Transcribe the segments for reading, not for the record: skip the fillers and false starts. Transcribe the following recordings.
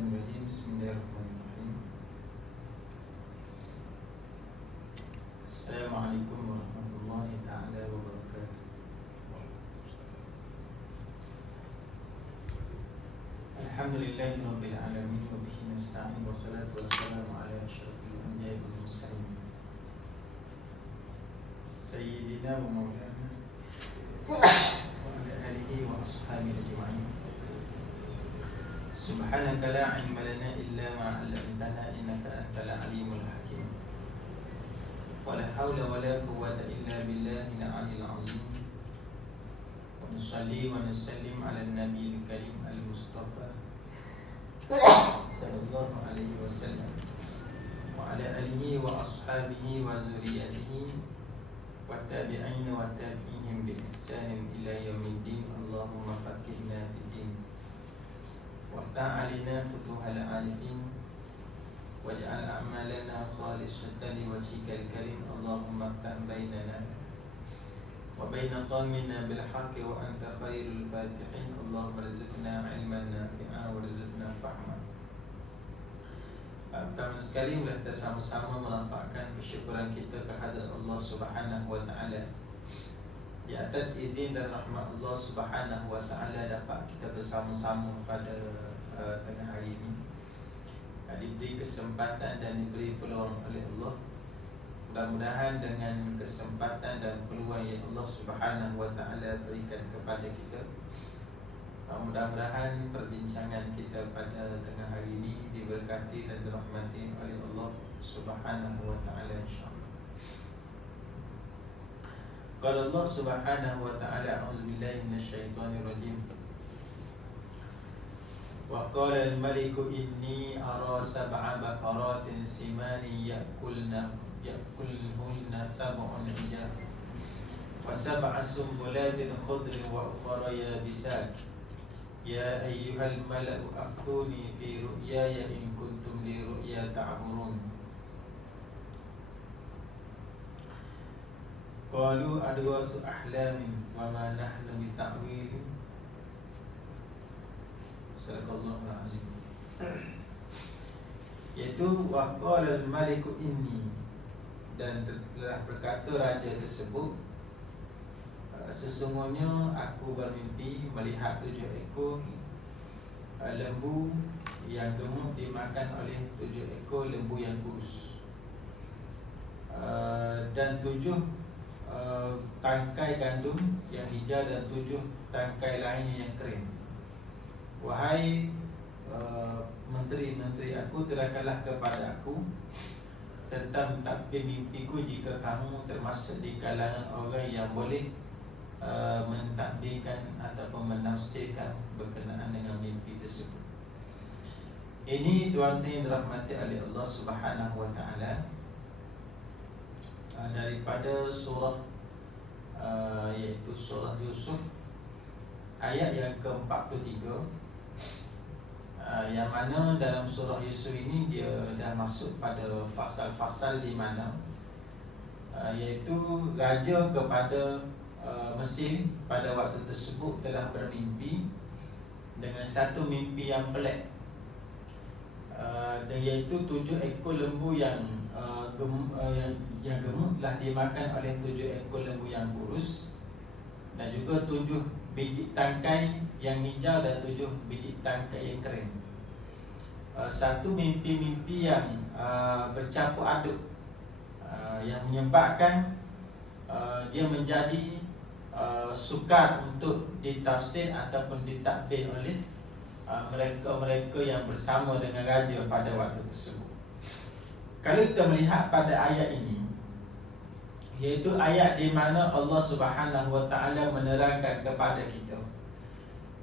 Syaitanirrajim. Bismillahirrahmanirrahim. Assalamualaikum warahmatullahi ta'ala wabarakatuh. Alhamdulillahi rabbil alamin wa bihi nasta'in wa salatu wassalamu ala asyrafil anbiya'i wal mursalin sayyidina wa maulana wa ala alihi wa ashabihi ajma'in. Subhanaka la ilma lana illa ma 'allamtana innaka antal alimul hakim. Wa la haula wa la quwwata illa billahil 'aliyyil 'azim. Wa nusalli wa nusallim 'ala an-nabiyil karim al-mustafa sallallahu alaihi wasallam wa ala alihi wa ashabihi wa zurriyyatihi wa tabi'in wa tabi'ihim bi ihsanin ila yaumiddin. Allahumma faqihna fid din waftah alina futuhal arifin waj'al a'malana khalisatan liwajhikal karim. Allahumma aftah bainana wa baina qawmina bil haqqi wa anta khairul fatihin. Allahumma rizqna ilman nafi'a wa rizqna fahma. Pertama sekali mari kita sama-sama melafazkan kesyukuran kita kehadrat Allah Subhanahu wa taala. Di atas izin dan rahmat Allah Subhanahu wa taala dapat kita bersama-sama pada tengah hari ini. Diberi kesempatan dan diberi peluang oleh Allah. Mudah-mudahan dengan kesempatan dan peluang yang Allah Subhanahu wa taala berikan kepada kita, mudah-mudahan perbincangan kita pada tengah hari ini diberkati dan dirahmati oleh Allah Subhanahu wa taala insyaallah. Qala Allah Subhanahu wa ta'ala, a'udzubillahi minasyaitonir rajim. Wa qala al-maliku inni ara sab'a baqaratin simani ya'kulhunna sab'un ijaf wa sab'a sumbulatin khudrin wa ukhra yabisat. Ya ayyuhal mala'u aftuni fi ru'yaya in kuntum li ru'ya ta'burun. Qalu adwasu ahlamin wa ma nahnu bita'wil. Sadaqallahul azim. Yaitu wa qala al-maliku inni, dan telah berkata raja tersebut, sesungguhnya aku bermimpi melihat 7 ekor lembu yang gemuk dimakan oleh 7 ekor lembu yang kurus, dan 7 tangkai gandum yang hijau dan 7 tangkai lain yang kering. Wahai menteri-menteri aku, terangkanlah kepada aku tentang takbir mimpiku jika kamu termasuk di kalangan orang yang boleh mentadbirkan ataupun menafsirkan berkenaan dengan mimpi tersebut. Ini tuan-tuan yang dirahmati oleh Allah Subhanahu wa taala, daripada surah iaitu surah Yusuf ayat yang ke-43, yang mana dalam surah Yusuf ini dia dah masuk pada fasal-fasal di mana iaitu raja kepada Mesir pada waktu tersebut telah bermimpi dengan satu mimpi yang pelik, dan iaitu 7 ekor lembu yang gemuk telah dimakan oleh 7 ekor lembu yang kurus, dan juga 7 biji tangkai yang hijau dan 7 biji tangkai yang kering. Satu mimpi-mimpi yang bercampur aduk, yang menyebabkan dia menjadi sukar untuk ditafsir ataupun ditakbir oleh mereka-mereka yang bersama dengan raja pada waktu tersebut. Kalau kita melihat pada ayat ini, iaitu ayat di mana Allah Subhanahu wa taala menerangkan kepada kita,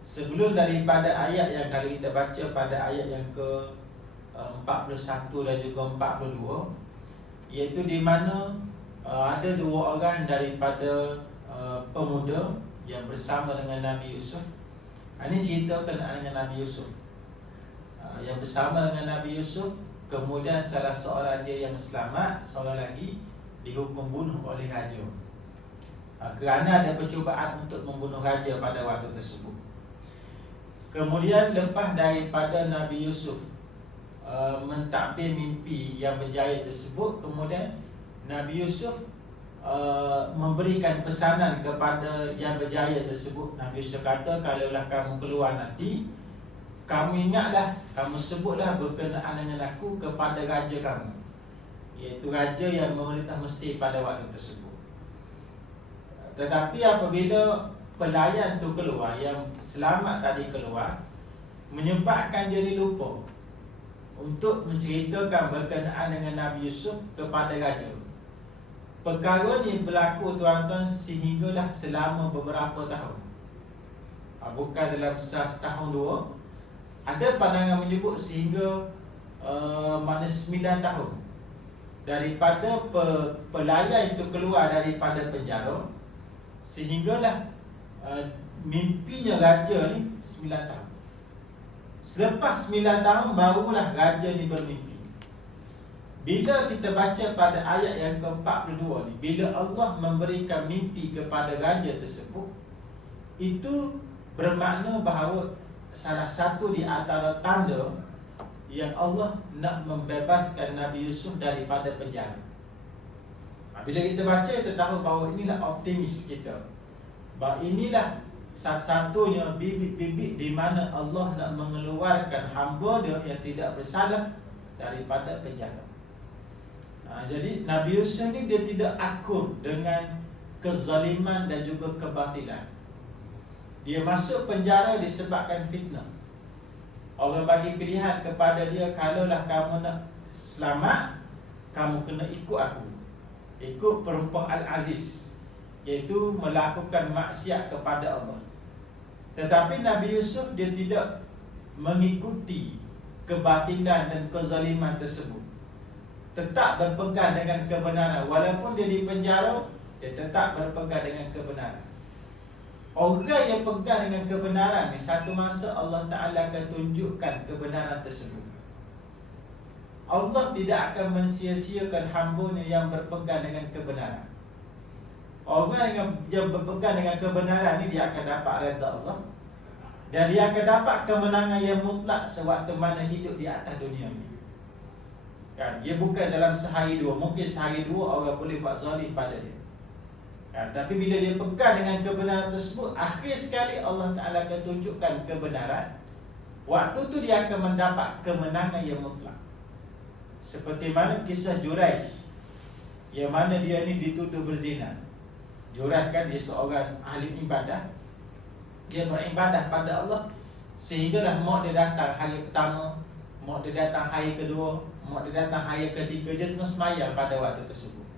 sebelum daripada ayat yang kalau kita baca pada ayat yang ke-41 dan juga 42, iaitu di mana ada 2 orang daripada pemuda yang bersama dengan Nabi Yusuf. Ini cerita berkenaan dengan Nabi Yusuf, yang bersama dengan Nabi Yusuf. Kemudian salah seorang dia yang selamat, seorang lagi dihukum bunuh oleh raja, kerana ada percubaan untuk membunuh raja pada waktu tersebut. Kemudian lepas daripada Nabi Yusuf mentadbir mimpi yang berjaya tersebut, kemudian Nabi Yusuf memberikan pesanan kepada yang berjaya tersebut. Nabi Yusuf kata, kalaulah kamu keluar nanti, kamu ingatlah, kamu sebutlah berkenaan dengan aku kepada raja kamu, iaitu raja yang memerintah Mesir pada waktu tersebut. Tetapi apabila pelayan tu keluar, yang selamat tadi keluar, menyebabkan dia lupa untuk menceritakan berkenaan dengan Nabi Yusuf kepada raja. Perkara ni berlaku, tuan-tuan, sehinggalah selama beberapa tahun. Bukan dalam setahun dua. Ada pandangan menyebut sehingga mana 9 tahun daripada pelayan itu keluar daripada penjara, sehinggalah mimpinya raja ni 9 tahun. Selepas 9 tahun barulah raja ni bermimpi. Bila kita baca pada ayat yang ke-42 ni, bila Allah memberikan mimpi kepada raja tersebut, itu bermakna bahawa salah satu di antara tanda yang Allah nak membebaskan Nabi Yusuf daripada penjara. Bila kita baca, kita tahu bahawa inilah optimis kita, bahawa inilah satu-satunya bibit-bibit di mana Allah nak mengeluarkan hamba dia yang tidak bersalah daripada penjara. Jadi Nabi Yusuf ni dia tidak akur dengan kezaliman dan juga kebatilan. Dia masuk penjara disebabkan fitnah. Orang bagi pilihan kepada dia, kalaulah kamu nak selamat, kamu kena ikut aku, ikut perempuan Al-Aziz, iaitu melakukan maksiat kepada Allah. Tetapi Nabi Yusuf dia tidak mengikuti kebatilan dan kezaliman tersebut, tetap berpegang dengan kebenaran. Walaupun dia di penjara, dia tetap berpegang dengan kebenaran. Orang yang pegang dengan kebenaran ni, satu masa Allah Ta'ala akan tunjukkan kebenaran tersebut. Allah tidak akan mensia-siakan hamba-Nya yang berpegang dengan kebenaran. Orang yang berpegang dengan kebenaran ni, dia akan dapat redha Allah, dan dia akan dapat kemenangan yang mutlak sewaktu mana hidup di atas dunia ni. Kan? Dia bukan dalam sehari dua. Mungkin sehari dua orang boleh buat zalim pada dia. Tapi bila dia pegang dengan kebenaran tersebut, akhir sekali Allah Ta'ala akan tunjukkan kebenaran. Waktu tu dia akan mendapat kemenangan yang mutlak. Seperti mana kisah Juraij, yang mana dia ni dituduh berzina. Juraij kan dia seorang ahli ibadah. Dia beribadah pada Allah, sehinggalah maut dia datang hari pertama, maut dia datang hari kedua, maut dia datang hari ketiga. Dia tengah semayang pada waktu tersebut.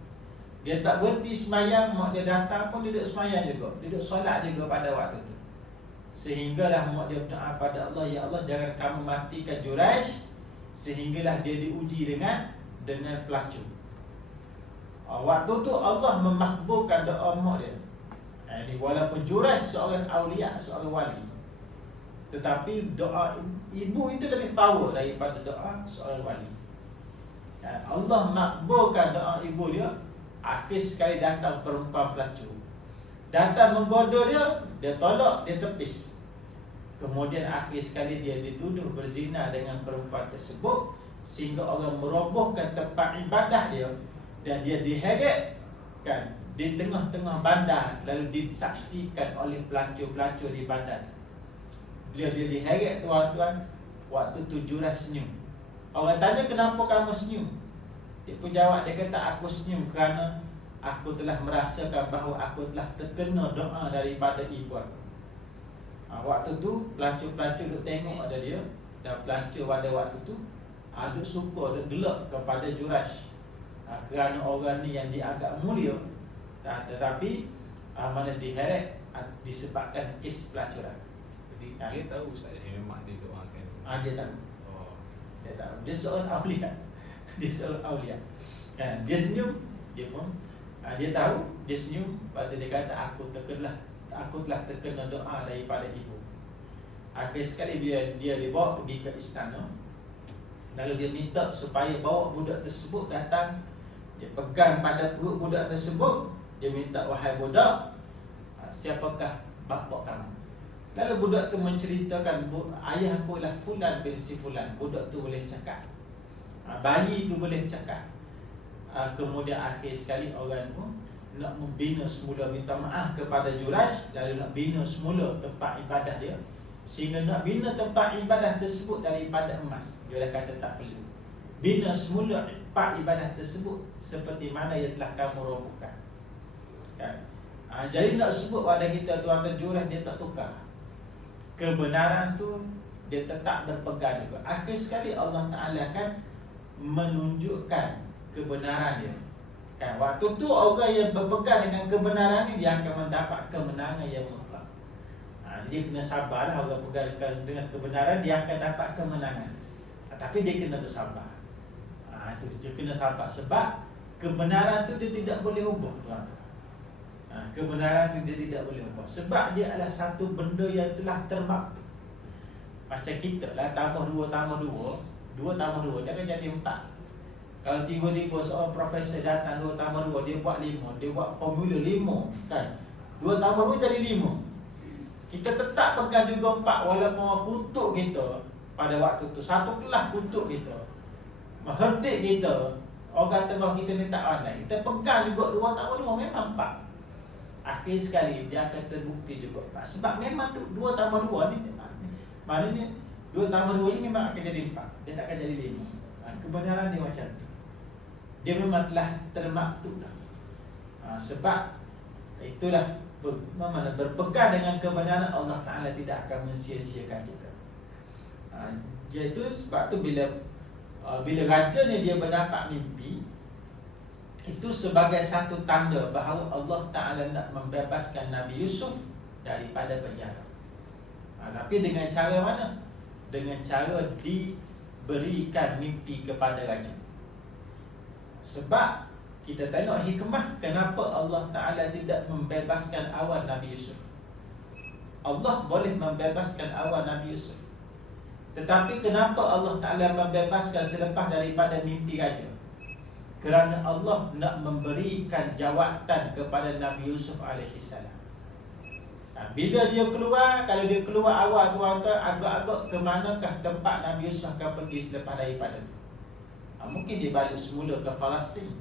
Dia tak berhenti semayang, mak dia datang pun dia duduk semayang juga, dia duduk solat juga pada waktu itu. Sehinggalah mak dia berdoa pada Allah, ya Allah, jangan kamu matikan Juraij. Sehinggalah dia diuji dengan pelacur. Waktu tu Allah memakbulkan doa mak dia. Jadi walaupun Juraij seorang awliya, seorang wali, tetapi doa ibu itu lebih power daripada doa seorang wali. Allah makbulkan doa ibu dia. Akhir sekali datang perempuan pelacur, datang menggoda dia, dia tolak, dia tepis. Kemudian akhir sekali dia dituduh berzina dengan perempuan tersebut, sehingga orang merobohkan tempat ibadah dia, dan dia diheret kan di tengah-tengah bandar, lalu disaksikan oleh pelacur-pelacur di bandar. Dia diheret, tuan-tuan. Waktu tu Juraij senyum. Orang tanya, kenapa kamu senyum? Dia pun jawab, dia kata, aku senyum kerana aku telah merasakan bahawa aku telah terkena doa daripada ibu aku. Waktu tu pelacur-pelacur duk tengok ada dia, dan pelacur pada waktu tu duk suka, duk gelak kepada Juraij, kerana orang ni yang dianggap mulia, tetapi mana diheret disebabkan kes pelacuran. Jadi dia tahu Ustaz yang memang dia doakan. Dia tahu. Dia tahu. Dia seorang awliya. Dia seorang awliya. Kan? Dia senyum, dia pun dia tahu, dia senyum. Lepas dia kata, aku telah terkena doa daripada ibu. Akhir sekali dia dibawa pergi ke istana. Lalu dia minta supaya bawa budak tersebut datang. Dia pegang pada perut budak tersebut. Dia minta, wahai budak, siapakah bapa kamu? Lalu budak tu menceritakan, ayah aku lah fulan bin si fulan. Budak tu boleh cakap, bayi tu boleh cakap. Kemudian akhir sekali orang pun nak membina semula, minta maaf kepada Juraj, lalu nak bina semula tempat ibadah dia, sehingga nak bina tempat ibadah tersebut daripada emas. Juraj kata tak perlu, bina semula tempat ibadah tersebut seperti mana yang telah kamu robohkan, kan? Jadi nak sebut pada kita tuan-tuan, Juraj dia tak tukar. Kebenaran tu dia tetap berpegang juga. Akhir sekali Allah Ta'ala akan menunjukkan kebenaran dia, kan? Waktu tu orang yang berpegang dengan kebenaran ni, dia akan mendapat kemenangan yang mutlak. Jadi kena sabarlah, orang pegang dengan kebenaran, dia akan dapat kemenangan. Tapi dia kena bersabar. Itu dia kena sabar, sebab kebenaran tu dia tidak boleh ubah, tuan-tuan. Kebenaran ni dia tidak boleh ubah, sebab dia adalah satu benda yang telah termaktub. Macam kita lah, tambah 2 tambah 2, 2 tambah 2 dia akan jadi 4. Kalau tiba-tiba seorang profesor datang 2 tambah 2, dia buat 5, dia buat formula 5, kan? 2 tambah 2 jadi 5. Kita tetap pegang juga 4, walaupun orang kutuk kita pada waktu tu, satu kelas kutuk kita, mengherdik kita, orang tengah kita ni tak pandai, kita pegang juga 2 tambah 2 memang 4. Akhir sekali dia akan terbukti juga 4. Sebab memang 2 tambah 2 ni, maknanya 2 tambah 2 ni memang akan jadi 4, dia tak akan jadi 5. Kebenaran dia macam tu, dia memang telah termaktub dah. Sebab itulah berpegang dengan kebenaran, Allah Ta'ala tidak akan mensia-siakan kita. Iaitu sebab tu bila raja ni dia mendapat mimpi, itu sebagai satu tanda bahawa Allah Ta'ala nak membebaskan Nabi Yusuf daripada penjara. Tapi dengan cara mana? Dengan cara diberikan mimpi kepada raja. Sebab kita tengok hikmah kenapa Allah Ta'ala tidak membebaskan awal Nabi Yusuf. Allah boleh membebaskan awal Nabi Yusuf, tetapi kenapa Allah Ta'ala membebaskan selepas daripada mimpi raja? Kerana Allah nak memberikan jawatan kepada Nabi Yusuf AS. Bila dia keluar, kalau dia keluar awal tuan-tuan, agak-agak ke manakah tempat Nabi Yusuf akan pergi selepas daripada itu? Mungkin dia balik semula ke Palestin,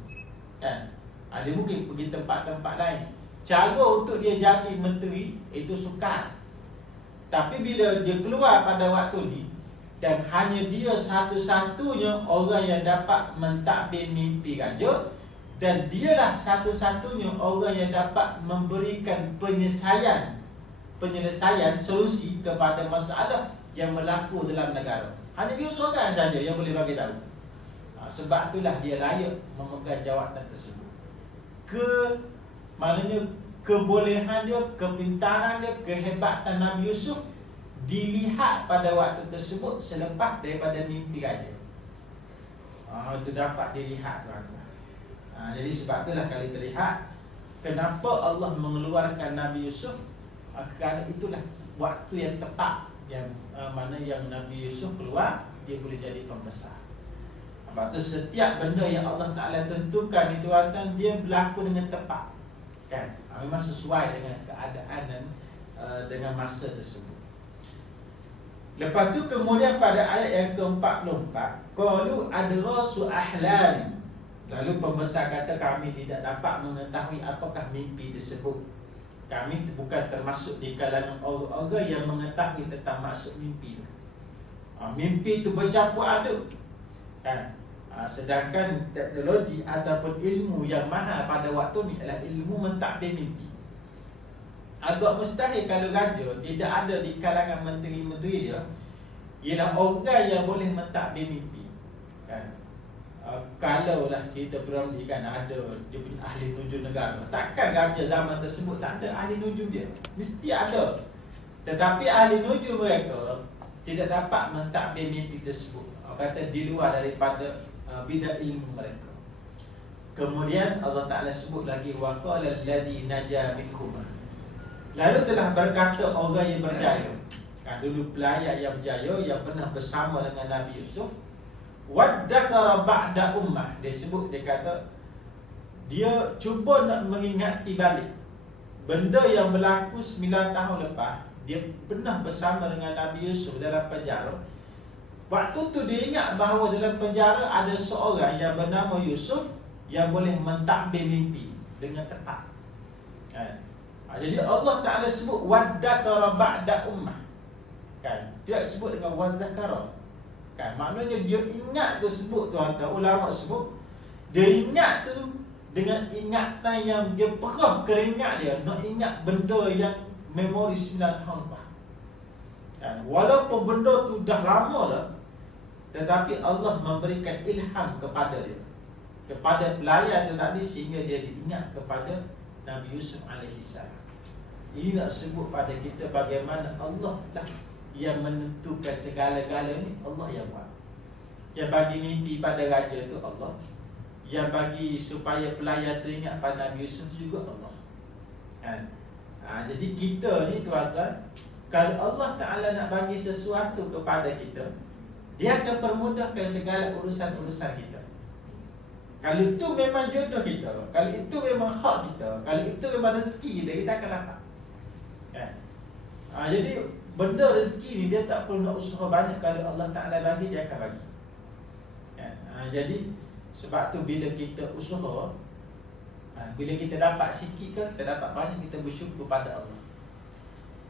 kan? Dia mungkin pergi tempat-tempat lain. Cara untuk dia jadi menteri itu sukar. Tapi bila dia keluar pada waktu ni, dan hanya dia satu-satunya orang yang dapat mentadbir mimpi raja, dan dialah satu-satunya orang yang dapat memberikan penyelesaian solusi kepada masalah yang berlaku dalam negara. Hanya dia seorang saja yang boleh bagi tahu. Sebab itulah dia layak memegang jawatan tersebut. Maknanya kebolehan dia, kepintaran dia, kehebatan Nabi Yusuf dilihat pada waktu tersebut selepas daripada mimpi raja. Itu dapat dilihat, tuan-tuan. Jadi sebab itulah kalau terlihat kenapa Allah mengeluarkan Nabi Yusuf, kerana itulah waktu yang tepat yang mana yang Nabi Yusuf keluar, dia boleh jadi pembesar. Sebab tu setiap benda yang Allah Ta'ala tentukan itu, tuan-tuan, dia berlaku dengan tepat, kan? Memang sesuai dengan keadaan dan dengan masa tersebut. Lepas tu kemudian pada ayat yang ke-44, qalu adrasu ahlam. Lalu pembesar kata, kami tidak dapat mengetahui apakah mimpi tersebut. Kami bukan termasuk di kalangan orang-orang yang mengetahui tentang maksud mimpi itu. Mimpi itu bercampur aduk, kan? Sedangkan teknologi ataupun ilmu yang mahal pada waktu ni adalah ilmu mentadbir mimpi. Agak mustahil kalau raja tidak ada di kalangan menteri-menteri dia ialah orang yang boleh mentadbir mimpi, kan? Kalaulah cerita Firaun kan ada dia punya ahli nujum negara, takkan raja zaman tersebut tak ada ahli nujum dia? Mesti ada. Tetapi ahli nujum mereka tidak dapat mentadbir mimpi tersebut. Kata di luar daripada bidang ilmu mereka. Kemudian Allah Ta'ala sebut lagi, wa qala alladhi naja minkum. Lalu telah berkata orang yang berjaya, kan, dulu pelayan yang berjaya yang pernah bersama dengan Nabi Yusuf, waddakara ba'da ummah. Dia sebut, dia kata dia cuba nak mengingati balik benda yang berlaku 9 tahun lepas. dia pernah bersama dengan Nabi Yusuf dalam penjara. Waktu tu dia ingat bahawa dalam penjara ada seorang yang bernama Yusuf yang boleh mentakbir mimpi dengan tepat. Kan? Jadi Allah Ta'ala sebut waddakara ba'da ummah. Kan? Dia sebut dengan waddakara. Kan? Maknanya dia ingat tu sebut tuan-tuan, ulama sebut dia ingat tu dengan ingatan yang dia perah keringat dia nak ingat benda yang memori 9 tahun lepas. Kan? Walaupun benda tu dah lama dah, tetapi Allah memberikan ilham kepada dia, kepada pelayan tu tadi, sehingga dia diingat kepada Nabi Yusuf AS. Ini nak sebut pada kita bagaimana Allah lah yang menentukan segala-gala ni. Allah yang buat. Yang bagi mimpi pada raja tu Allah. Yang bagi supaya pelayan teringat pada Nabi Yusuf juga Allah. Kan? Jadi kita ni tuan-tuan, kalau Allah Ta'ala nak bagi sesuatu kepada kita, Dia akan permudahkan segala urusan-urusan kita. Kalau itu memang jodoh kita, kalau itu memang hak kita, kalau itu memang rezeki kita, kita akan dapat. Kan? Jadi benda rezeki ni dia tak perlu nak usaha banyak. Kalau Allah Ta'ala bagi, Dia akan bagi. Kan? Jadi sebab tu bila kita usaha, bila kita dapat sikit ke, kita dapat banyak, kita bersyukur pada Allah.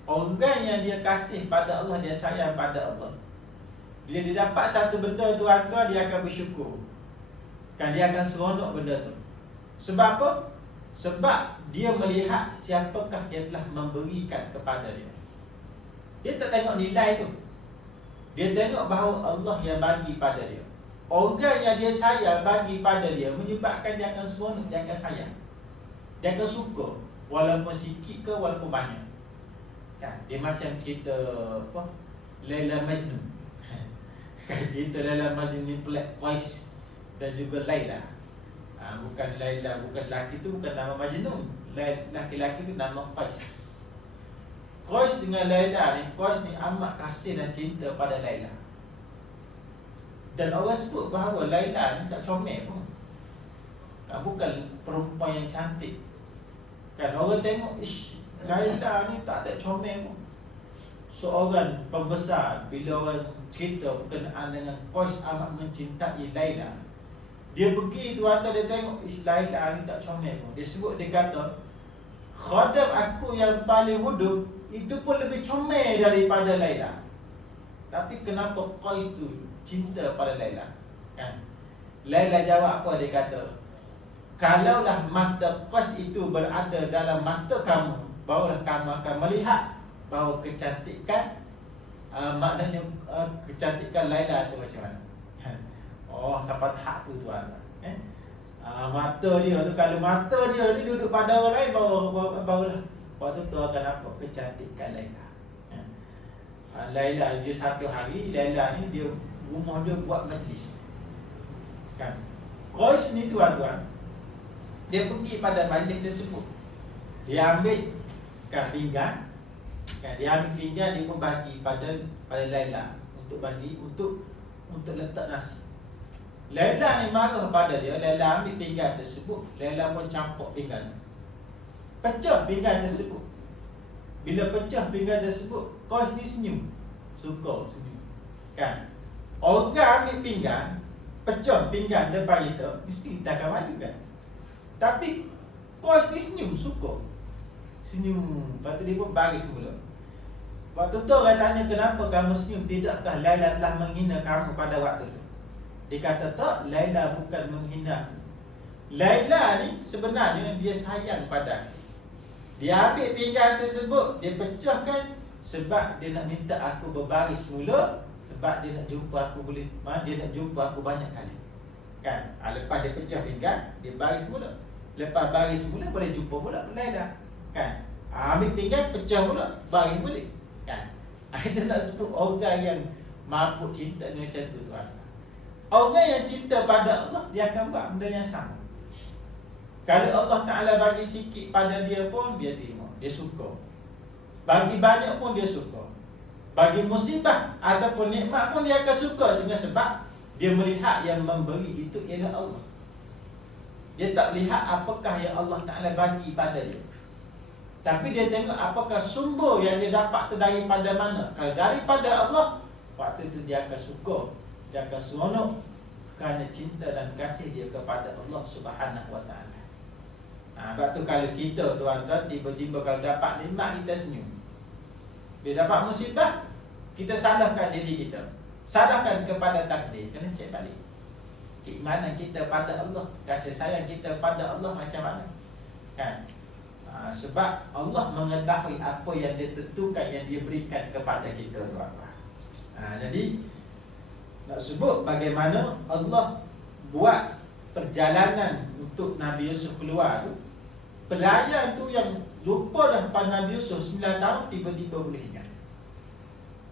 Orang yang dia kasih pada Allah, dia sayang pada Allah, bila dia dapat satu benda tuan-tuan, dia akan bersyukur. Kan, dia akan seronok benda tu. Sebab apa? Sebab dia melihat siapakah yang telah memberikan kepada dia. Dia tak tengok nilai tu, dia tengok bahawa Allah yang bagi pada dia. Orang yang dia sayang bagi pada dia, menyebabkan dia akan seronok, dia akan sayang, dia akan suka, walaupun sikit ke walaupun banyak. Kan? Dia macam cerita apa? Laila Majnun. Kan, cerita Laila Majnun ni pelik Qais dan juga Laila. Bukan Laila, bukan lelaki tu bukan nama Majnun. Lelaki-lelaki tu nama Qais. Qais dengan Laila ni, Qais ni amat kasih dan cinta pada Laila. Dan orang sebut bahawa Laila ni tak comel pun. Bukan perempuan yang cantik. Kan, orang tengok, ish, Laila ni tak ada comel pun. Seorang pembesar, bila orang cerita berkenaan dengan Qais amat mencintai Laila, dia pergi tuan-tuan, dia tengok, ish, Laila ni tak comel pun. Dia sebut, dia kata, khadam aku yang paling hidup itu pun lebih comel daripada Laila. Tapi kenapa Qais tu cinta pada Laila? Kan? Laila jawab apa? Dia kata, kalaulah mata Qais itu berada dalam mata kamu, barulah kamu akan melihat bahawa kecantikan, maknanya kecantikan Laila tu macam mana. Oh, sampai hak tu tuan. Mata dia tu, kalau mata dia ni duduk pada orang lain, barulah waktu tu akan nampak kecantikan Laila. Laila, dia satu hari Laila ni, dia rumah dia buat majlis. Kan? Qais ni tuan-tuan, dia pergi pada majlis tersebut. Dia ambil pinggan. Kan, dia ambil pinggan, dia pun bagi pada Laila untuk bagi untuk letak nasi. Laila ni marah pada dia. Laila ambil pinggan tersebut, Laila pun campur pinggan, pecah pinggan tersebut. Bila pecah pinggan tersebut, Qais ni senyum, suka senyum. Kan, orang ambil pinggan, pecah pinggan depan kita, mesti kita akan malu kan. Tapi Qais ni senyum, suka senyum. Lepas tu dia pun bagi semula. Waktu tu orang tanya, kenapa kamu senyum? Tidakkah Laila telah menghina kamu pada waktu tu? Dia kata, tak, Laila bukan menghina aku. Laila ni sebenarnya dia sayang pada aku. Dia ambil pinggan tersebut, dia pecahkan sebab dia nak minta aku berbaris semula, sebab dia nak jumpa aku dia nak jumpa aku banyak kali. Kan? Lepas dia pecah pinggan, dia baris semula. Lepas baris semula, boleh jumpa pula Laila. Kan? Ambil pinggan, pecah pula, baris balik. Kan? Itu nak sebut orang yang mampu cinta dengan macam tu tuan. Orang yang cinta pada Allah, dia akan buat benda yang sama. Kalau Allah Ta'ala bagi sikit pada dia pun, dia terima, dia suka. Bagi banyak pun dia suka. Bagi musibah ataupun nikmat pun dia akan suka, sebab dia melihat yang memberi itu ialah Allah. Dia tak lihat apakah yang Allah Ta'ala bagi pada dia. Tapi dia tengok apakah sumber yang dia dapat tu daripada mana. Kalau daripada Allah, waktu itu dia akan syukur, dia akan seronok kerana cinta dan kasih dia kepada Allah Subhanahu Wa Taala. Sebab tu kalau kita tuan-tuan tiba-tiba kalau dapat nikmat kita senyum. Bila dapat musibah, kita salahkan diri kita, salahkan kepada takdir. Kena cek balik keimanan kita pada Allah, kasih sayang kita pada Allah macam mana, kan? Sebab Allah mengetahui apa yang dia tentukan, yang dia berikan kepada kita, tuan-tuan. Jadi nak sebut bagaimana Allah buat perjalanan untuk Nabi Yusuf keluar tu. Pelayan tu yang lupa dah pada Nabi Yusuf 9 tahun, tiba-tiba boleh ingat.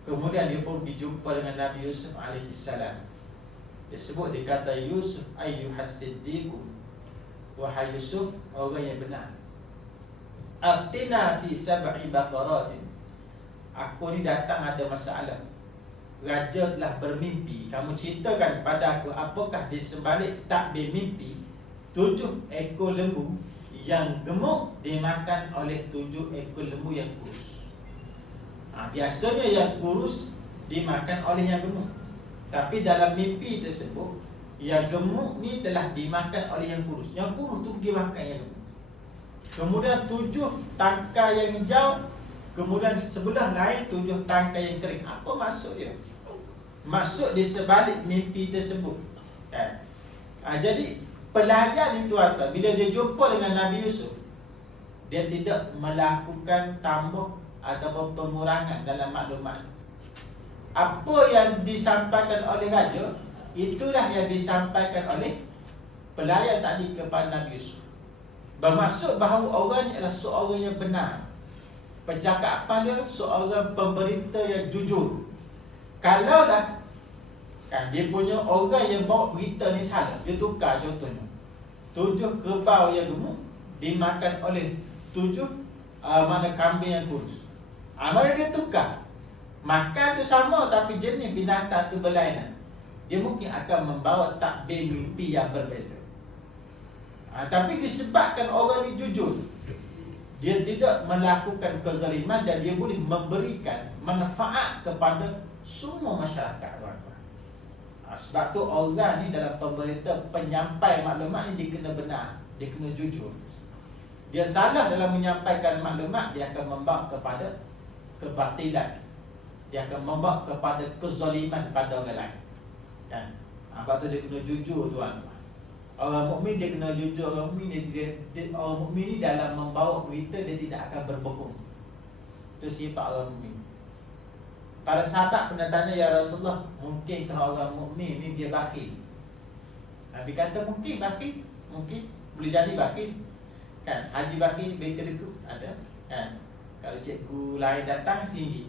Kemudian dia pun berjumpa dengan Nabi Yusuf alaihissalam. Dia sebut, dia kata, Yusuf ayyuhas siddiqu, wahai Yusuf, orang yang benar. Aftina fi sab'i baqaratin. Aku ni datang ada masalah. Raja telah bermimpi. Kamu ceritakan kepada aku apakah di sebalik takbir mimpi 7 ekor lembu yang gemuk dimakan oleh 7 ekor lembu yang kurus. Biasanya yang kurus dimakan oleh yang gemuk. Tapi dalam mimpi tersebut, yang gemuk ni telah dimakan oleh yang kurus. Yang kurus tu pergi makan yang gemuk. Kemudian 7 tangkai yang hijau, kemudian sebelah lain 7 tangkai yang kering. Apa maksud dia? Maksud di sebalik mimpi tersebut, kan? Jadi pelayan itu, bila dia jumpa dengan Nabi Yusuf, dia tidak melakukan tambah ataupun pengurangan dalam maklumat. Apa yang disampaikan oleh raja, itulah yang disampaikan oleh pelayan tadi kepada Nabi Yusuf. Bermaksud bahawa orang ini adalah seorang yang benar. Percakapan dia seorang pemberita yang jujur. Kalau dah, kan, dia punya orang yang bawa berita ni salah, dia tukar. Contohnya 7 kerbau yang gemuk dimakan oleh 7 mana kambing yang kurus. Mana dia tukar. Makan tu sama tapi jenis binatang tu berlainan. Dia mungkin akan membawa takbir mimpi yang berbeza. Tapi disebabkan orang ni jujur, dia tidak melakukan kezaliman dan dia boleh memberikan manfaat kepada semua masyarakat. Sebab tu orang ni dalam pemerintah, penyampai maklumat ni dia kena benar, dia kena jujur. Dia salah dalam menyampaikan maklumat, dia akan membawa kepada kebatilan, dia akan membawa kepada kezaliman pada orang lain, kan? Sebab tu dia kena jujur, tuan. Orang mukmin dia kena jujur. Orang mukmin orang mukmin ni dalam membawa berita dia tidak akan berbohong. Itu sifat orang mukmin. Para sahabat pernah tanya, ya Rasulullah, mungkinkah orang mukmin ni dia bakhil? Nabi kata mungkin bakhil, mungkin boleh jadi bakhil, kan? Haji bakhil berita itu ada, kan? Kalau cikgu lain datang sini,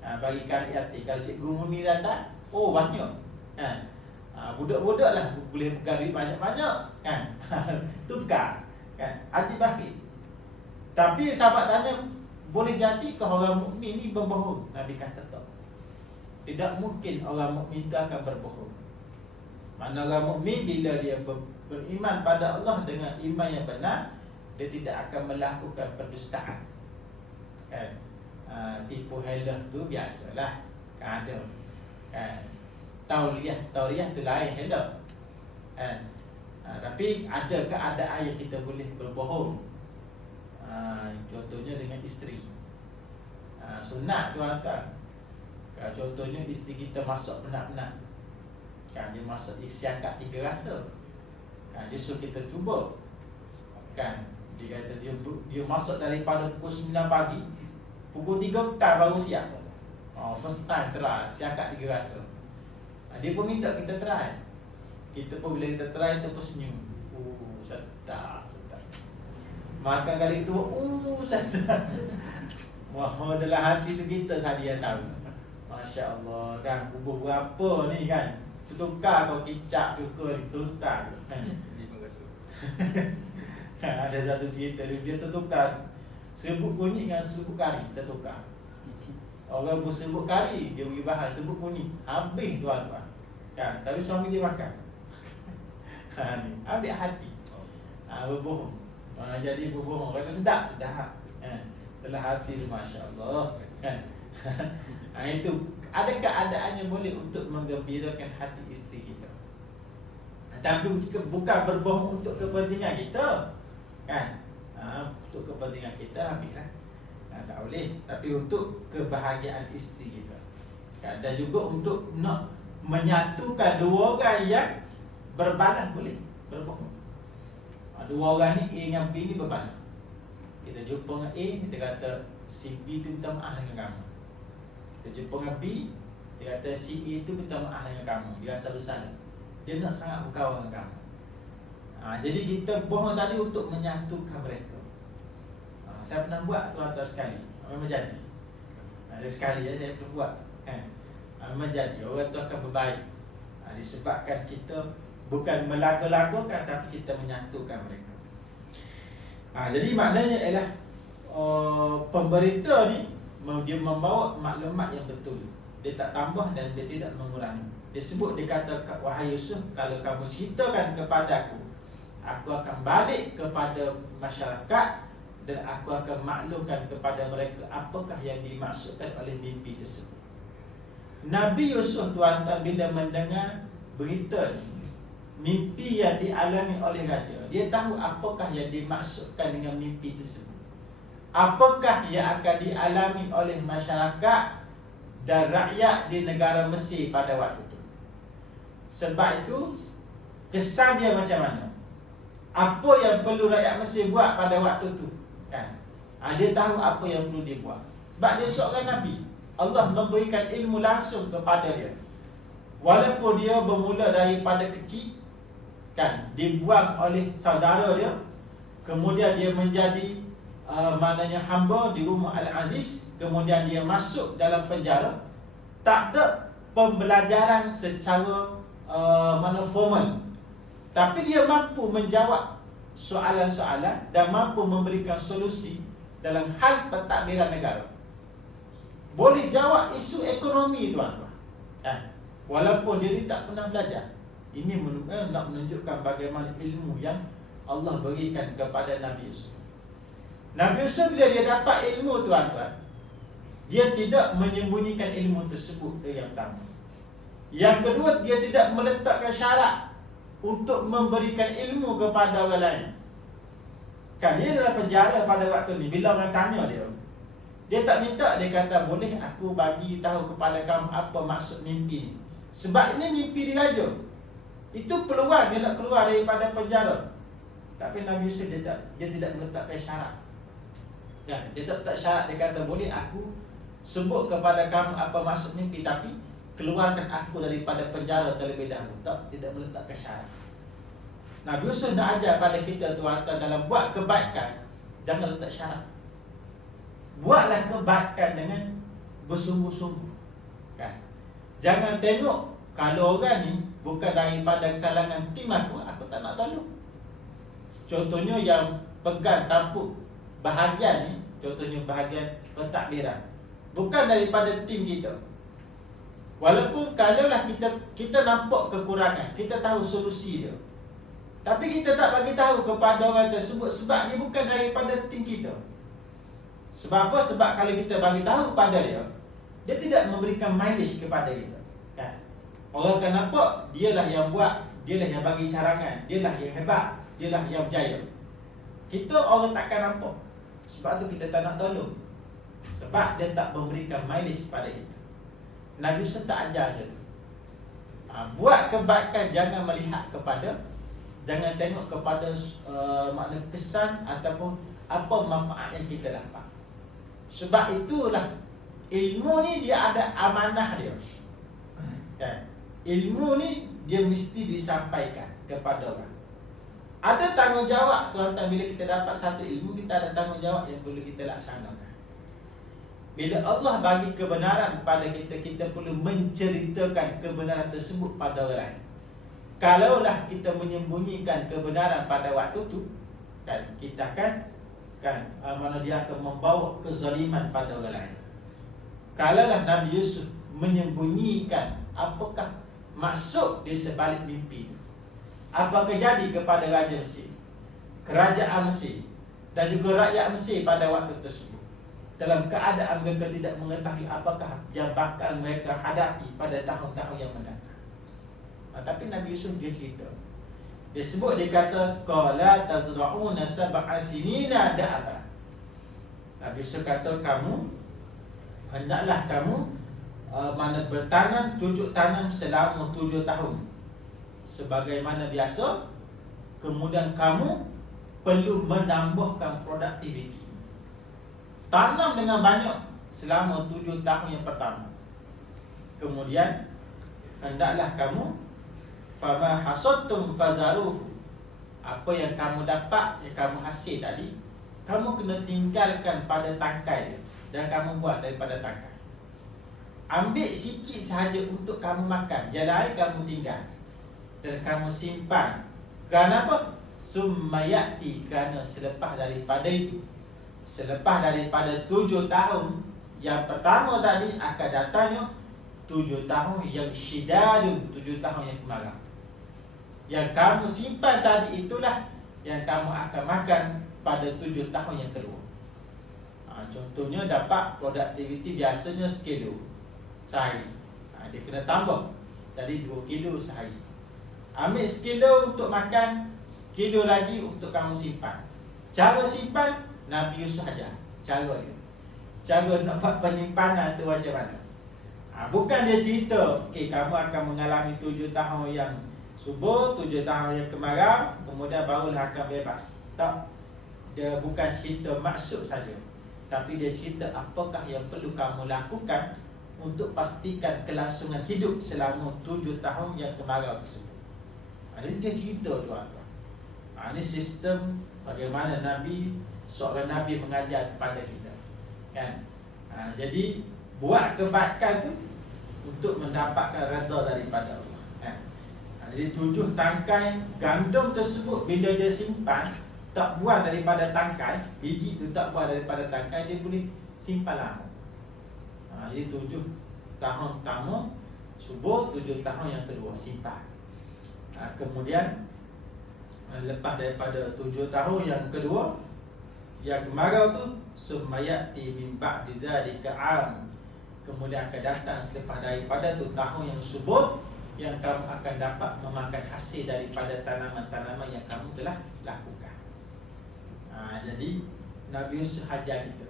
bagi karet yatim. Kalau cikgu murni datang, oh banyak, kan? Budak-budak lah boleh pegang duit banyak-banyak, kan? Tukar, kan? Haji bakhil. Tapi sahabat tanya, boleh jadi ke orang mukmin ni berbohong? Nabi kata tak. Tidak mungkin orang mukmin itu akan berbohong. Mana orang mukmin bila dia beriman pada Allah dengan iman yang benar, dia tidak akan melakukan pendustaan, kan? Tipu helah tu biasalah, kan? Ada, kan? Tauriah tu lain helah, kan? Tapi ada keadaan yang kita boleh berbohong. Contohnya dengan isteri. Sunat tuan-tuan. Contohnya isteri kita masak penat-penat, kan? Dia masak siakak 3 rasa, kan? Dia suruh kita cuba, kan? Dia kata dia masak daripada pukul 9 pagi, pukul 3 petang baru siap. First time try siakak 3 rasa. Dia pun minta kita try. Kita pun bila kita try, kita pun senyum. Sedap. Makan kali kedua, sedap. Wah, dalam hati tu kita saja yang tahu. Masya Allah, kan? Bubur berapa ni, kan? Tukar kau kicap ke, tukar, kan? Ada satu cerita, dia tertukar serbuk kunyit dengan serbuk kari, tertukar. Orang pun serbuk kari, dia beri bahan serbuk kunyit, habis tuan-tuan, kan? Tapi suami dia makan. Ambil hati, berbohong. Jadi berbohong, kata sedap. Dalam hati tu masya-Allah. Itu ada keadaannya boleh untuk menggembirakan hati isteri kita. Tapi bukan berbohong untuk kepentingan kita, kan? Untuk kepentingan kita habislah. Tak boleh. Tapi untuk kebahagiaan isteri kita, kan? Dan juga untuk nak menyatukan dua orang yang berbalah boleh berbohong. Dua orang ni A dengan B ni berbalah. Kita jumpa dengan A, kita kata si B tu minta maaf dengan kamu. Kita jumpa dengan B, dia kata si A tu minta maaf dengan kamu. Dia rasa bersalah, dia nak sangat berkawan dengan kamu. Jadi kita bohong tadi untuk menyatukan mereka. Saya pernah buat tuan-tuan sekali, memang jadi. Ada sekali saya pernah buat, kan? Memang jadi, orang tu akan berbaik. Disebabkan kita bukan melaga-lagakan, tapi kita menyatukan mereka. Jadi maknanya ialah pemberita ni dia membawa maklumat yang betul. Dia tak tambah dan dia tidak mengurangi. Dia sebut, dia kata, wahai Yusuf, kalau kamu ceritakan kepada aku akan balik kepada masyarakat dan aku akan maklumkan kepada mereka apakah yang dimaksudkan oleh mimpi tersebut. Nabi Yusuf tuan-tuan bila mendengar berita mimpi yang dialami oleh raja, dia tahu apakah yang dimaksudkan dengan mimpi tersebut. Apakah yang akan dialami oleh masyarakat dan rakyat di negara Mesir pada waktu itu. Sebab itu kesan dia macam mana? Apa yang perlu rakyat Mesir buat pada waktu itu, kan? Dia tahu apa yang perlu dia buat. Sebab dia seorang Nabi, Allah memberikan ilmu langsung kepada dia. Walaupun dia bermula daripada kecil, kan, dibuang oleh saudara dia, kemudian dia menjadi maknanya hamba di rumah Al-Aziz, kemudian dia masuk dalam penjara. Tak ada pembelajaran secara formal, tapi dia mampu menjawab soalan-soalan dan mampu memberikan solusi dalam hal pentadbiran negara. Boleh jawab isu ekonomi tuan-tuan, walaupun dia tak pernah belajar. Ini nak menunjukkan bagaimana ilmu yang Allah berikan kepada Nabi Yusuf. Nabi Yusuf bila dia dapat ilmu tuan-tuan, dia tidak menyembunyikan ilmu tersebut. Itu yang pertama. Yang kedua, dia tidak meletakkan syarat untuk memberikan ilmu kepada orang lain. Kan dia dalam penjara pada waktu ni, bila orang tanya dia tak minta, dia kata boleh aku bagi tahu kepada kamu apa maksud mimpi ni, sebab ini mimpi diraja. Itu peluang dia nak keluar daripada penjara. Tapi Nabi Yusuf dia tidak meletakkan syarat. Dia tak letak syarat, dia kata boleh aku sebut kepada kamu apa maksud mimpi, tapi keluarkan aku daripada penjara terlebih dahulu. Tidak meletakkan syarat. Nabi Yusuf nak ajar pada kita tuan-tuan, dalam buat kebaikan jangan letak syarat. Buatlah kebaikan dengan bersungguh-sungguh, kan? Jangan tengok kalau orang ni bukan daripada kalangan tim aku tak nak tolong. Contohnya yang pegang tampuk bahagian ni, contohnya bahagian pentadbiran, bukan daripada tim kita. Walaupun kalaulah kita nampak kekurangan, kita tahu solusi dia, tapi kita tak bagi tahu kepada orang tersebut sebab dia bukan daripada tim kita. Sebab apa? Sebab kalau kita bagi tahu pada dia tidak memberikan mileage kepada kita, kan? Orang akan nampak dialah yang buat, dialah yang bagi carangan, dialah yang hebat, dialah yang berjaya. Kita orang takkan nampak. Sebab tu kita tak nak tolong, sebab dia tak memberikan mileage kepada kita. Nabi Yusuf tak ajar je tu. Buat kebaikan jangan melihat kepada, jangan tengok kepada makna kesan ataupun apa manfaat yang kita dapat. Sebab itulah ilmu ni dia ada amanah dia, kan? Ilmu ni dia mesti disampaikan kepada orang. Ada tanggungjawab tuan-tuan. Bila kita dapat satu ilmu, kita ada tanggungjawab yang perlu kita laksanakan. Bila Allah bagi kebenaran pada kita, kita perlu menceritakan kebenaran tersebut pada orang lain. Kalaulah kita menyembunyikan kebenaran pada waktu tu, kan, kita akan mana dia akan membawa kezaliman pada orang lain. Kalaulah Nabi Yusuf menyembunyikan apakah maksud di sebalik mimpi, apa terjadi kepada Raja Mesir, kerajaan Mesir, dan juga rakyat Mesir pada waktu tersebut, dalam keadaan mereka tidak mengetahui apakah yang bakal mereka hadapi pada tahun-tahun yang mendatang. Tapi Nabi Yusuf dia cerita, dia sebut, dia kata qala tazra'una sab'a sinina da'aba. Nabi Yusuf kata, kamu hendaklah kamu mana bertanam, cucuk tanam selama 7 tahun sebagaimana biasa. Kemudian kamu perlu menambahkan produktiviti, tanam dengan banyak selama 7 tahun yang pertama. Kemudian hendaklah kamu fama hasadtum fazaruhu, apa yang kamu dapat, yang kamu hasil tadi, kamu kena tinggalkan pada tangkai dan kamu buat daripada tangkai. Ambil sikit sahaja untuk kamu makan, yang lain kamu tinggal dan kamu simpan. Kenapa? Summayati, kerana selepas daripada itu, selepas daripada 7 tahun yang pertama tadi, akan datangnya 7 tahun yang syidadun, 7 tahun yang kemarau. Yang kamu simpan tadi itulah yang kamu akan makan pada 7 tahun yang kedua. Contohnya dapat produktiviti biasanya sekilo sehari, dia kena tambah dari 2 kilo sehari. Ambil sekilo untuk makan, sekilo lagi untuk kamu simpan. Cara simpan Nabi Yusuf ajar cara dia, cara nak buat penyimpanan tu macam mana. Bukan dia cerita, okay, kamu akan mengalami 7 tahun yang subur, 7 tahun yang kemarau, kemudian barulah akan bebas. Tak, dia bukan cerita maksud saja, tapi dia cerita apakah yang perlu kamu lakukan untuk pastikan kelangsungan hidup selama 7 tahun yang kemarau tersebut. Jadi dia cerita tuan-tuan. Ini sistem bagaimana seorang Nabi mengajar kepada kita, kan? Jadi buat kebaikan tu untuk mendapatkan redha daripada Allah, kan? Jadi 7 tangkai gandum tersebut bila dia simpan, tak buang daripada tangkai, biji tu tak buang daripada tangkai, dia boleh simpan lama. Jadi 7 tahun pertama subur, 7 tahun yang kedua simpan. Kemudian lepas daripada 7 tahun yang kedua, yang kemarau tu, sumayati min ba'di dzalika 'am, kemudian akan datang selepas daripada tu tahun yang subur, yang kamu akan dapat memakan hasil daripada tanaman-tanaman yang kamu telah lakukan. Jadi Nabi Yusuf ajar kita,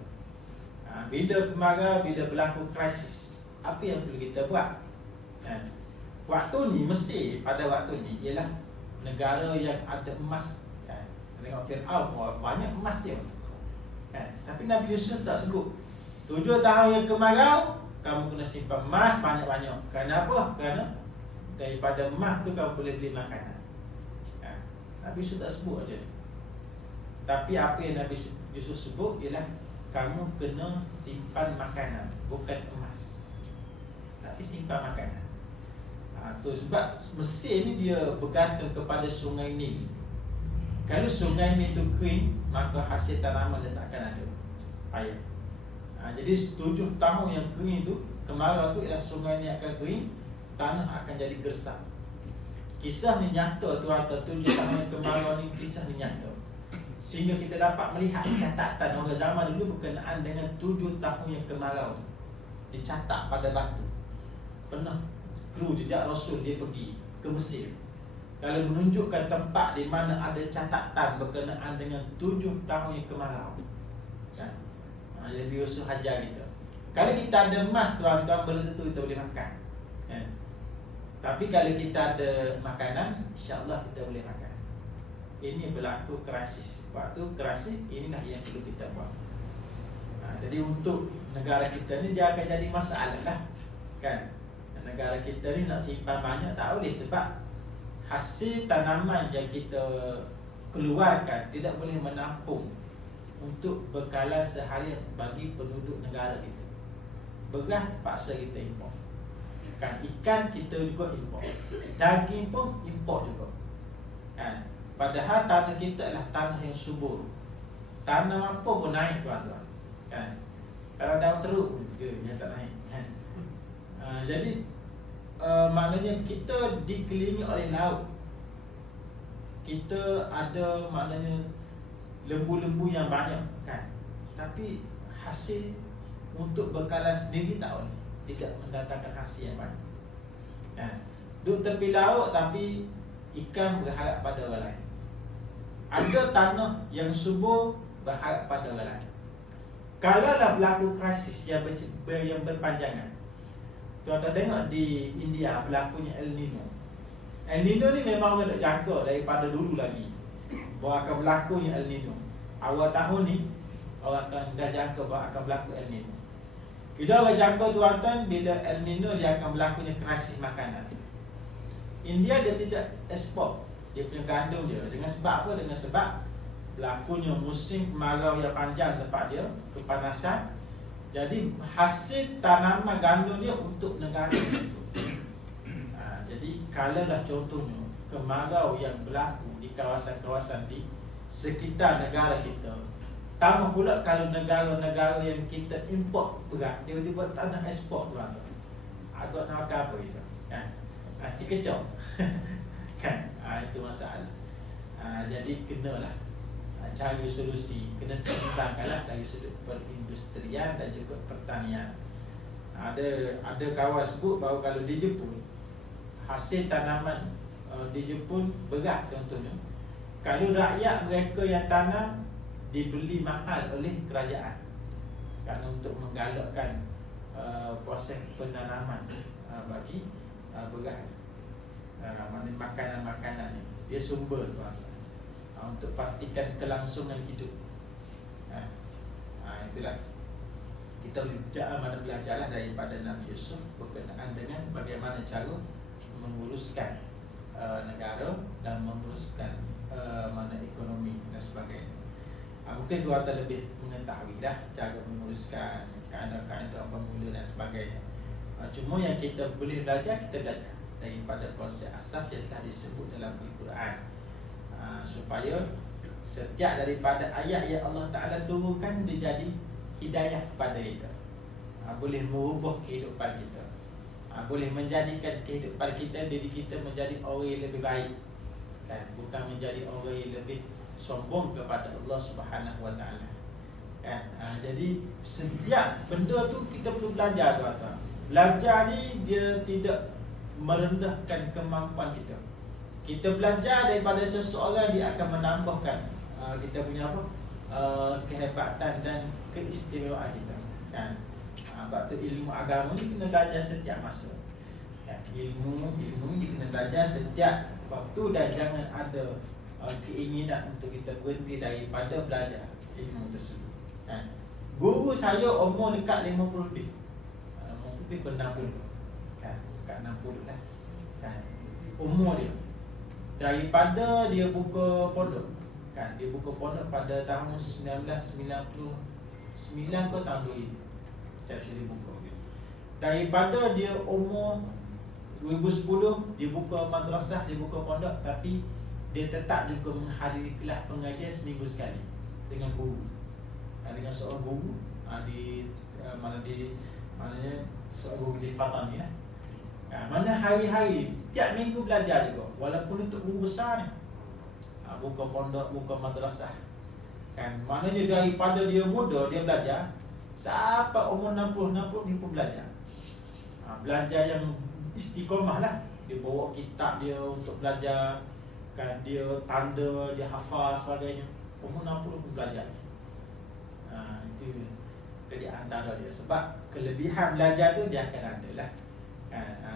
bila kemarau, bila berlaku krisis, apa yang perlu kita buat? Waktu ni Mesir pada waktu ni ialah negara yang ada emas, kan? Tengok Fir'aun banyak emas dia, kan? Tapi Nabi Yusuf tak sebut 7 tahun yang kemarau kamu kena simpan emas banyak-banyak. Kenapa? Kerana daripada emas tu kamu boleh beli makanan, kan? Nabi Yusuf tak sebut macam tu. Tapi apa yang Nabi Yusuf sebut ialah kamu kena simpan makanan, bukan emas, tapi simpan makanan. Tu sebab Mesir ni dia bergantung kepada sungai Nil. Kalau sungai Nil tu kering, maka hasil tanaman dia tak akan ada, payah. Jadi 7 tahun yang kering tu, kemarau tu, ialah sungai ni akan kering, tanah akan jadi gersang. Kisah ni nyata tuan-tuan, 7 tahun yang kemarau ni kisah ni nyata. Sehingga kita dapat melihat catatan orang zaman dulu berkenaan dengan 7 tahun yang kemarau tu, dicatat pada batu. Pernah kru jejak Rasul dia pergi ke Mesir, lalu menunjukkan tempat di mana ada catatan berkenaan dengan 7 tahun yang kemarau, kan? Jadi Yusuf ajar kita, kalau kita ada emas tuan-tuan, belum tentu kita boleh makan, kan? Tapi kalau kita ada makanan, insya-Allah kita boleh makan. Ini berlaku krisis. Waktu krisis inilah yang perlu kita buat. Jadi untuk negara kita ni dia akan jadi masalah lah, kan? Negara kita ni nak simpan banyak tak boleh, sebab hasil tanaman yang kita keluarkan tidak boleh menampung untuk bekalan seharian bagi penduduk negara kita. Beras terpaksa kita import, kan? Ikan kita juga import, daging pun import juga, kan? Padahal tanah kita adalah tanah yang subur, tanam apa pun naik tuan-tuan, kan? Kalau daun teruk dia tak naik, kan? Jadi maknanya kita dikelilingi oleh laut. Kita ada maknanya lembu-lembu yang banyak kan, tapi hasil untuk bekalan sendiri tak boleh, tidak mendatangkan hasil yang banyak kan. Duduk tepi laut tapi ikan berharap pada orang lain. Ada tanah yang subur berharap pada orang lain. Kalaulah berlaku krisis yang berpanjangan, tuan-tuan tengok di India berlakunya El Nino. El Nino ni memang orang nak jaga daripada dulu lagi bahawa akan berlakunya El Nino. Awal tahun ni orang akan dah jangka bahawa akan berlaku El Nino. Bila orang jangka tuan-tuan, bila El Nino dia akan berlakunya krisis makanan. India dia tidak ekspor dia punya gandum dia. Dengan sebab apa? Dengan sebab berlakunya musim kemarau yang panjang tempat dia, kepanasan. Jadi hasil tanaman gandum dia untuk negara itu. Jadi kalaulah contohnya kemarau yang berlaku di kawasan-kawasan di sekitar negara kita, tambah pula kalau negara-negara yang kita import berat tiba-tiba tak nak ekspor tuan-tuan, agak nak makan apa kita cekecok kan, itu masalah. Jadi kenalah cari solusi, kena seimbangkanlah dari sudut perindustrian dan juga pertanian. Ada kawan sebut bahawa kalau di Jepun hasil tanaman di Jepun berat contohnya, kalau rakyat mereka yang tanam dibeli mahal oleh kerajaan kerana untuk menggalakkan proses penanaman bagi beras, makanan-makanan ni dia sumber untuk pastikan kelangsungan hidup. Itulah kita belajarlah daripada Nabi Yusuf berkenaan dengan bagaimana cara menguruskan negara dan menguruskan mana ekonomi dan sebagainya. Mungkin tuan-tuan lebih mengetahui dah cara menguruskan kaedah-kaedah formula dan sebagainya. Cuma yang kita boleh belajar, kita belajar daripada konsep asas yang telah disebut dalam Al-Quran, supaya setiap daripada ayat yang Allah Ta'ala turunkan dia jadi hidayah kepada kita, boleh merubah kehidupan kita, boleh menjadikan kehidupan kita, diri kita menjadi orang yang lebih baik kan? Bukan menjadi orang yang lebih sombong kepada Allah Subhanahu Wa Ta'ala kan? Jadi setiap benda tu kita perlu belajar tuan-tuan. Belajar ni dia tidak merendahkan kemampuan kita. Kita belajar daripada seseorang, dia akan menambahkan kita punya apa, kehebatan dan keistimewaan kita kan. Sebab tu ilmu agama ni kena belajar setiap masa kan? Ilmu ni kena belajar setiap waktu, dan jangan ada keinginan untuk kita berhenti daripada belajar ilmu tersebut kan. Guru saya umur dekat 50 lebih, lebih ke 60 kan, dekat 60 lah kan umur dia. Daripada dia buka pondok kan, dia buka pondok pada tahun 1999 ke tahun 2000 dia buka. Daripada dia umur 2010 dia buka madrasah, dia buka pondok, tapi dia tetap juga menghadiri kelas pengajian seminggu sekali dengan guru, dengan seorang guru maknanya seorang guru di Fatani lah. Mana hari-hari setiap minggu belajar juga, walaupun untuk guru besar ni, buka pondok, buka madrasah kan. Maknanya daripada dia muda dia belajar sampai umur 60 dia pun belajar. Belajar yang istiqomah lah. Dia bawa kitab dia untuk belajar kan, dia tanda, dia hafal sebagainya. Umur 60 pun belajar. Itu di antara dia. Sebab kelebihan belajar tu dia akan ada lah.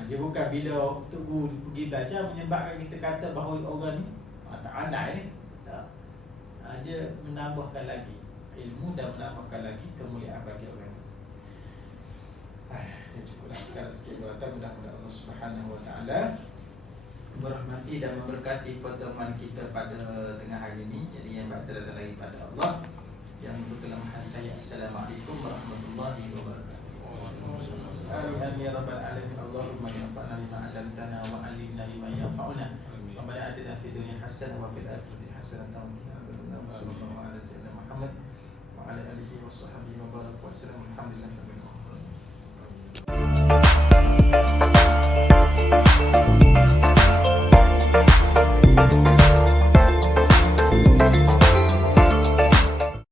Dia bukan bila tunggu pergi belajar menyebabkan kita kata bahawa orang ni tak pandai ni. Tak. Dia menambahkan lagi ilmu dan menambahkan lagi kemuliaan bagi orang tu. Ya cukuplah sekarang sikit berkata. Mudah-mudahan Allah Subhanahu Wa Ta'ala merahmati dan memberkati pertemuan kita pada tengah hari ini. Jadi yang baik terdatang lagi pada Allah, yang berkelemahan saya. Assalamualaikum warahmatullahi wabarakatuh. Amin ya rabbal alamin. Allahumma yanfa'na bima 'allamtana wa 'allimna bima yanfa'una. Rabbana atina fid dunya hasanah wa fil akhirati hasanah wa qina adzabannar. Sallallahu alaihi wa sallam Muhammad wa ala alihi wa sahbihi wa barak wa sallam. Alhamdulillah.